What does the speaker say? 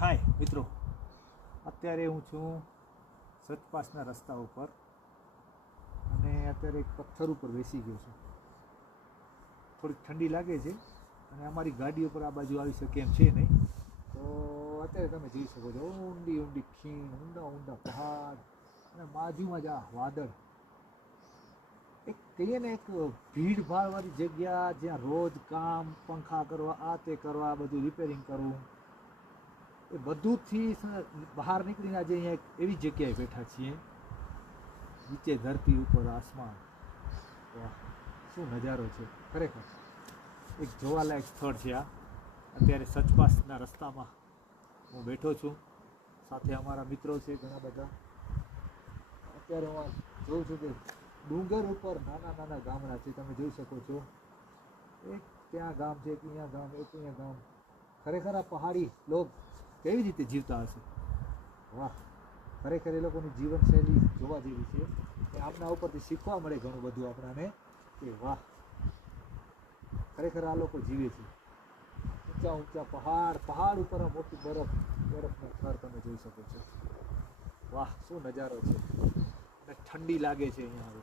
હાય મિત્રો, અત્યારે હું છું સચપાસના રસ્તા ઉપર અને અત્યારે એક પથ્થર ઉપર બેસી ગયો છું. થોડીક ઠંડી લાગે છે અને અમારી ગાડી ઉપર આ બાજુ આવી શકે એમ છે નહીં. તો અત્યારે તમે જોઈ શકો છો ઊંડી ઊંડી ખીણ, ઊંડા ઊંડા પહાડ અને બાજુમાં જ આ વાદળ. એક કહીએ ને, એક ભીડભાડવાળી જગ્યા જ્યાં રોજ કામ, પંખા કરવા, આ તે કરવા, બધું રિપેરિંગ કરવું, એ બધુંથી બહાર નીકળીને આજે અહીંયા એક એવી જગ્યાએ બેઠા છીએ, નીચે ધરતી ઉપર આસમાન. વાહ, શું નજારો છે ખરેખર. એક જોવાલાયક સ્થળ છે આ. અત્યારે સચપાસના રસ્તામાં હું બેઠો છું, સાથે અમારા મિત્રો છે ઘણા બધા. અત્યારે હું જોઉં છું કે ડુંગર ઉપર નાના નાના ગામડા છે, તમે જોઈ શકો છો. એક ત્યાં ગામ છે, એક અહીંયા ગામ, એક અહીંયા ગામ. ખરેખર આ પહાડી લોક કેવી રીતે જીવતા હશે. વાહ, ખરેખર એ લોકોની જીવનશૈલી જોવા જેવી છે. કે આપણા ઉપરથી શીખવા મળે ઘણું બધું આપણાને, કે વાહ, ખરેખર આ લોકો જીવે છે. ઊંચા ઊંચા પહાડ ઉપર આ મોટી બરફનો થર તમે જોઈ શકો છો. વાહ, શું નજારો છે. અને ઠંડી લાગે છે અહીંયા હવે.